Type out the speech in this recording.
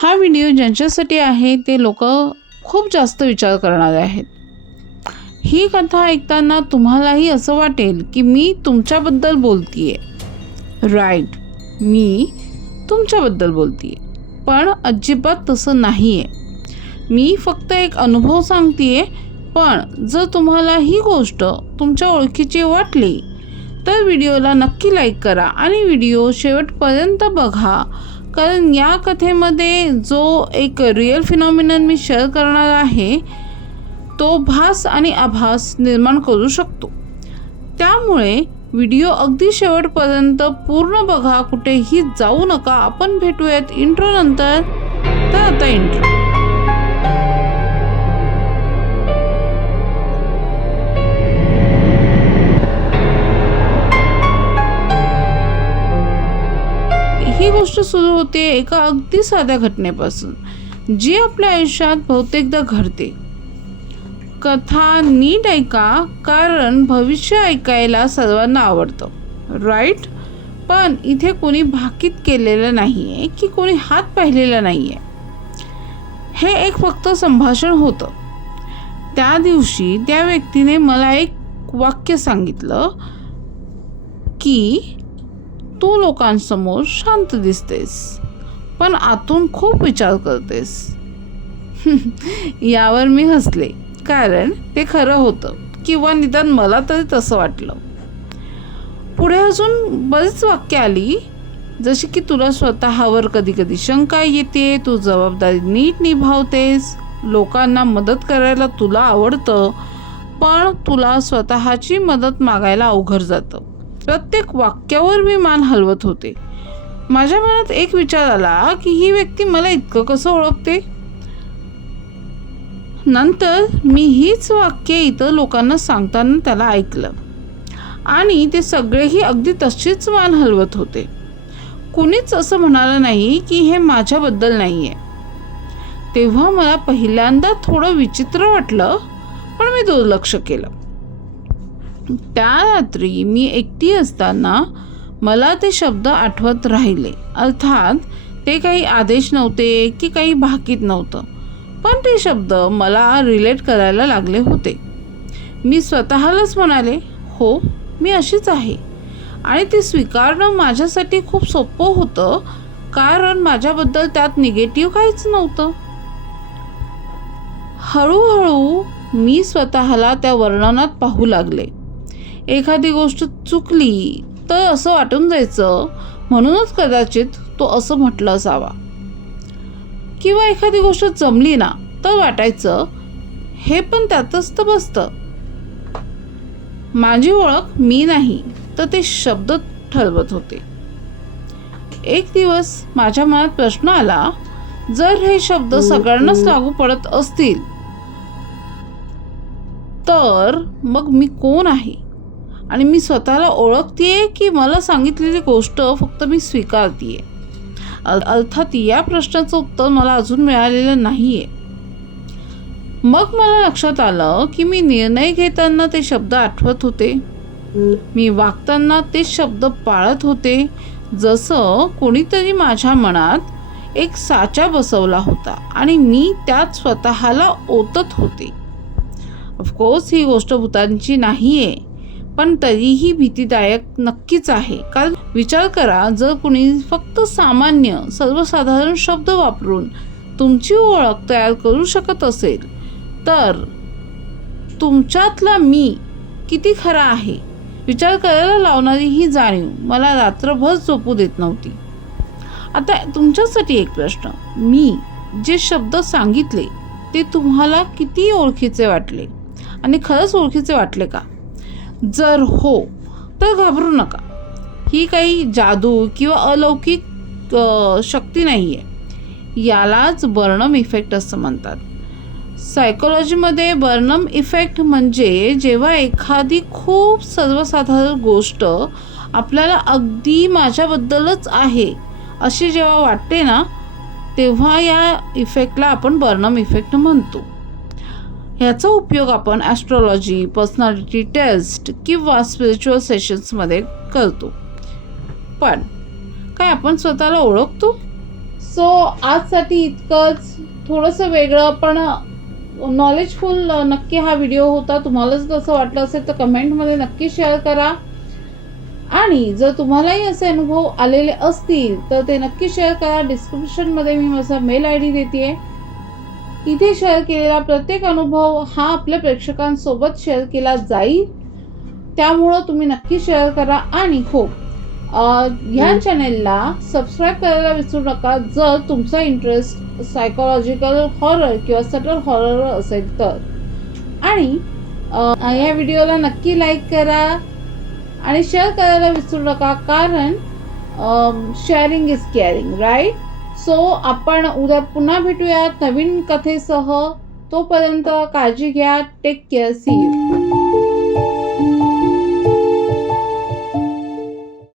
हा व्हिडिओ ज्यांच्यासाठी आहे ते लोक खूप जास्त विचार करणारे आहेत. ही कथा ऐकताना तुम्हालाही असं वाटेल की मी तुमच्याबद्दल बोलतीये. राईट, मी तुमच्याबद्दल बोलतीये. पण अजिबात तसं नाही आहे. मी फक्त एक अनुभव सांगतीये. पण जर तुम्हाला ही गोष्ट तुमच्या ओळखीची वाटली तर व्हिडिओला नक्की लाईक करा आणि व्हिडिओ शेवटपर्यंत बघा. कारण या कथेमध्ये जो एक रिअल फिनॉमिनन मी शेअर करणार आहे तो भास आणि आभास निर्माण करू शकतो. त्यामुळे व्हिडिओ अगदी शेवटपर्यंत पूर्ण बघा, कुठेही जाऊ नका. आपण भेटूयात इंट्रो नंतर. तर आता इंट्रो. ही गोष्ट सुरू होते एका अगदी साध्या घटनेपासून, जी आपल्या आयुष्यात बहुतेकदा घडते. कथा नीट ऐका, कारण भविष्य ऐकायला सर्वांना आवडतं. राईट. पण इथे कोणी भाकीत केलेलं नाही आहे की कोणी हात पाहिलेला नाही आहे. हे एक फक्त संभाषण होतं. त्या दिवशी त्या व्यक्तीने मला एक वाक्य सांगितलं की तू लोकांसमोर शांत दिसतेस, पण आतून खूप विचार करतेस. यावर मी हसले, कारण ते खरं होतं, किंवा निदान मला तरी तसं वाटलं. पुढे अजून बरीच वाक्य आली, जशी की तुला स्वतःवर कधी कधी शंका येते, तू जबाबदारी नीट निभावतेस, लोकांना मदत करायला तुला आवडतं, पण तुला स्वतःची मदत मागायला अवघड जातं. प्रत्येक वाक्यावर मी मान हलवत होते. माझ्या मनात एक विचार आला की ही व्यक्ती मला इतकं कसं ओळखते. नंतर मी हीच वाक्ये इतर लोकांना सांगताना त्याला ऐकलं, आणि ते सगळेही अगदी तशीच मान हलवत होते. कुणीच असं म्हणालं नाही की हे माझ्याबद्दल नाही आहे. तेव्हा मला पहिल्यांदा थोडं विचित्र वाटलं, पण मी दुर्लक्ष केलं. त्या रात्री मी एकटी असताना मला ते शब्द आठवत राहिले. अर्थात ते काही आदेश नव्हते की काही भाकीत नव्हतं, पण ते शब्द मला रिलेट करायला लागले होते. मी स्वतःलाच म्हणाले, हो, मी अशीच आहे. आणि ते स्वीकारणं माझ्यासाठी खूप सोपं होतं, कारण माझ्याबद्दल त्यात निगेटिव्ह काहीच नव्हतं. हळूहळू मी स्वतःला त्या वर्णनात पाहू लागले. एखादी गोष्ट चुकली तर असं वाटून जायचं, म्हणूनच कदाचित तो असं म्हटलं असावा. किंवा एखादी गोष्ट जमली ना तर वाटायचं हे पण त्यातच तर बसतं. माझी ओळख मी नाही तर ते शब्द ठरवत होते. एक दिवस माझ्या मनात प्रश्न आला, जर हे शब्द सगळ्यांनाच लागू पडत असतील तर मग मी कोण आहे, आणि मी स्वतःला ओळखतेय की मला सांगितलेली गोष्ट फक्त मी स्वीकारतेय. अर्थात या प्रश्नाचं उत्तर मला अजून मिळालेलं नाहीये. मग मला लक्षात आलं की मी निर्णय घेताना ते शब्द आठवत होते, मी वागताना ते शब्द पाळत होते, जसं कोणीतरी माझ्या मनात एक साचा बसवला होता आणि मी त्यात स्वतःला ओतत होते. ऑफकोर्स ही गोष्ट भूतांची नाहीये, पण तरीही भीतीदायक नक्कीच आहे. कारण विचार करा, जर कुणी फक्त सामान्य सर्वसाधारण शब्द वापरून तुमची ओळख तयार करू शकत असेल तर तुमच्यातला मी किती खरा आहे विचार करायला लावणारी ही जाणीव मला रात्रभर झोपू देत नव्हती. आता तुमच्यासाठी एक प्रश्न, मी जे शब्द सांगितले ते तुम्हाला किती ओळखीचे वाटले, आणि खरंच ओळखीचे वाटले का? जर हो तर घाबरू नका. ही काही जादू किंवा अलौकिक शक्ती नाही आहे. यालाच बर्नम इफेक्ट असं म्हणतात. सायकोलॉजीमध्ये बर्नम इफेक्ट म्हणजे जेव्हा एखादी खूप सर्वसाधारण गोष्ट आपल्याला अगदी माझ्याबद्दलच आहे अशी जेव्हा वाटते ना, तेव्हा या इफेक्टला आपण बर्नम इफेक्ट म्हणतो. ह्याचा उपयोग आपण ॲस्ट्रॉलॉजी, पर्सनॅलिटी टेस्ट किंवा स्पिरिच्युअल सेशन्समध्ये करतो. पण काय आपण स्वतःला ओळखतो? सो आजसाठी इतकंच, थोडंसं वेगळं पण नॉलेजफुल नक्की हा व्हिडिओ होता. तुम्हाला जर तसं वाटलं असेल तर कमेंटमध्ये नक्की शेअर करा. आणि जर तुम्हालाही असे अनुभव आलेले असतील तर ते नक्की शेअर करा. डिस्क्रिप्शनमध्ये मी माझा मेल ID देते. इथे शेअर केलेला प्रत्येक अनुभव हा आपल्या प्रेक्षकांसोबत शेअर केला जाईल. त्यामुळं तुम्ही नक्की शेअर करा. आणि हो, ह्या चॅनेलला सबस्क्राईब करायला विसरू नका जर तुमचा इंटरेस्ट सायकोलॉजिकल हॉरर किंवा सटल हॉरर असेल तर. आणि या व्हिडिओला नक्की लाईक करा आणि शेअर करायला विसरू नका, कारण sharing is caring, right? So आपण उद्या पुन्हा भेटूयात नवीन कथेसह. तोपर्यंत काळजी घ्या. Take care. See you.